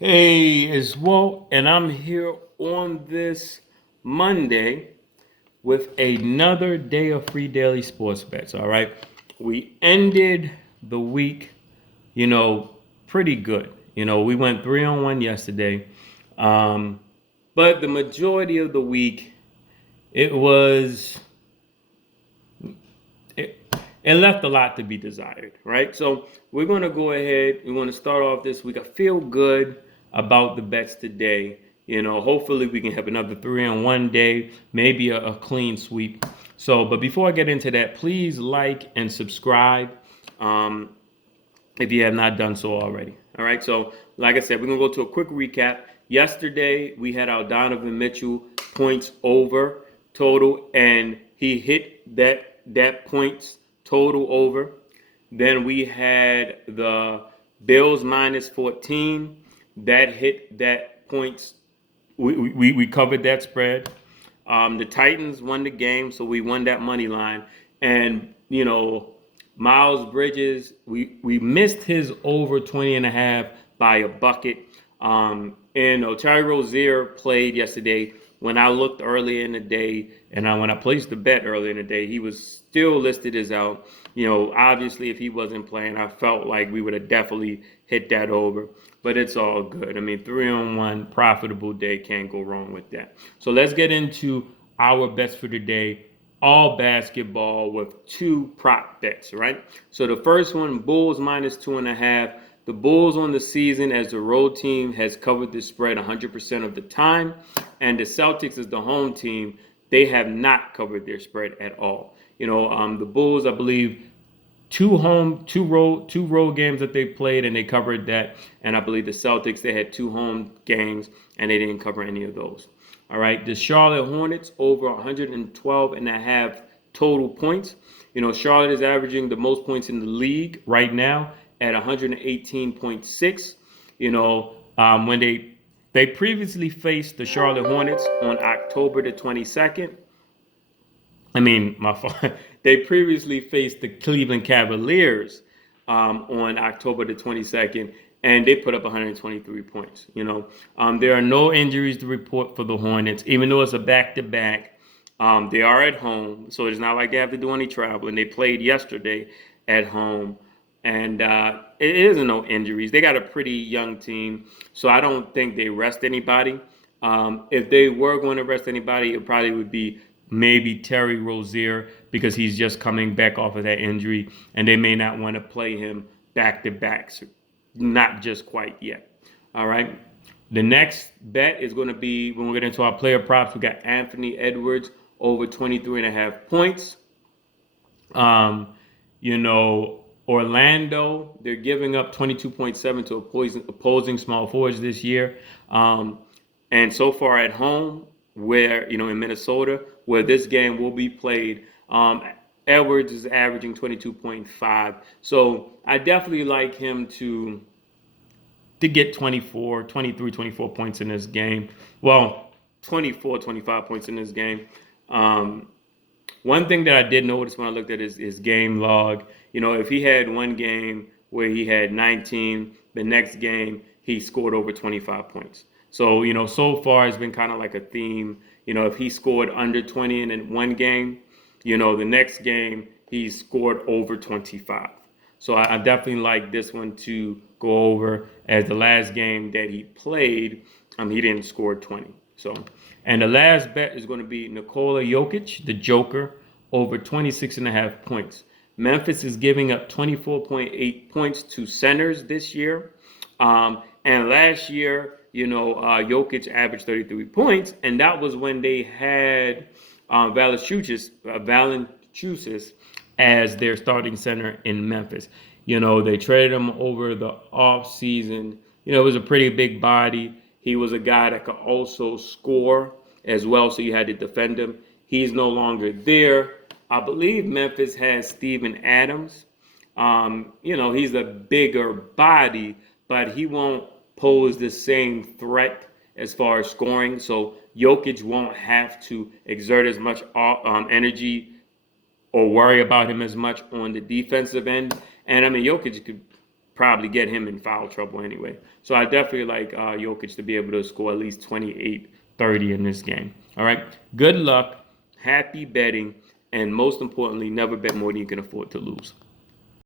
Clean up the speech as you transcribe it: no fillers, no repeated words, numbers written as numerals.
Hey, it's Walt, and I'm here on this Monday with another day of free daily sports bets. All right, we ended the week, you know, pretty good. We went 3-on-1 yesterday, um, but the majority of the week it was it, it left a lot to be desired, right? So we're going to go ahead. We're going to start off this week. I feel good about the bets today. Hopefully we can have another 3-on-1 day, maybe a clean sweep. So, but before I get into that, please like and subscribe um, if you have not done so already. All right. So, like I said, we're going to go to a quick recap. Yesterday, we had our Donovan Mitchell points over total, and he hit that points total over. Then we had the Bills minus 14. That hit that points. We covered that spread. The Titans won the game, so we won that money line. And, Miles Bridges, we missed his over 20 and a half by a bucket. And Terry Rozier played yesterday. When I looked earlier in the day, and when I placed the bet earlier in the day, he was still listed as out. Obviously, if he wasn't playing, I felt like we would have definitely hit that over. But it's all good. I mean, 3-on-1, profitable day, can't go wrong with that. So let's get into our bets for today. All basketball with two prop bets, right? So the first one, Bulls minus 2.5. The Bulls on the season as the road team has covered the spread 100% of the time, and the Celtics as the home team, they have not covered their spread at all. The Bulls, I believe, two road games that they played, and they covered that. And I believe the Celtics, they had two home games, and they didn't cover any of those. All right, the Charlotte Hornets over 112 and a half total points. Charlotte is averaging the most points in the league right now at 118.6. When they previously faced the Charlotte Hornets on October the 22nd. I mean, my fault. They previously faced the Cleveland Cavaliers on October the 22nd, and they put up 123 points. There are no injuries to report for the Hornets, even though it's a back-to-back. They are at home, so it's not like they have to do any traveling. They played yesterday at home, and it isn't no injuries. They got a pretty young team, so I don't think they rest anybody. If they were going to rest anybody, it probably would be maybe Terry Rozier because he's just coming back off of that injury, and they may not want to play him back to backs, not just quite yet. All right. The next bet is going to be when we get into our player props. We got Anthony Edwards over 23 and a half points. Orlando, they're giving up 22.7 to opposing small forwards this year. And so far at home, where, in Minnesota, where this game will be played, Edwards is averaging 22.5. So I definitely like him to get 24, 23, 24 points in this game. Well, 24, 25 points in this game. One thing that I did notice when I looked at his game log, if he had one game where he had 19, the next game he scored over 25 points. So, so far it's been kind of like a theme. If he scored under 20 in one game, the next game he scored over 25. So I definitely like this one to go over, as the last game that he played, he didn't score 20. So, and the last bet is going to be Nikola Jokic, the Joker, over 26 and a half points. Memphis is giving up 24.8 points to centers this year. And last year, Jokic averaged 33 points, and that was when they had Valanciunas as their starting center in Memphis. They traded him over the off season. It was a pretty big body. He was a guy that could also score as well, so you had to defend him. He's no longer there. I believe Memphis has Steven Adams. He's a bigger body, but he won't pose the same threat as far as scoring. So Jokic won't have to exert as much energy or worry about him as much on the defensive end. And I mean, Jokic could probably get him in foul trouble anyway. So I definitely like Jokic to be able to score at least 28, 30 in this game. All right. Good luck. Happy betting. And most importantly, never bet more than you can afford to lose.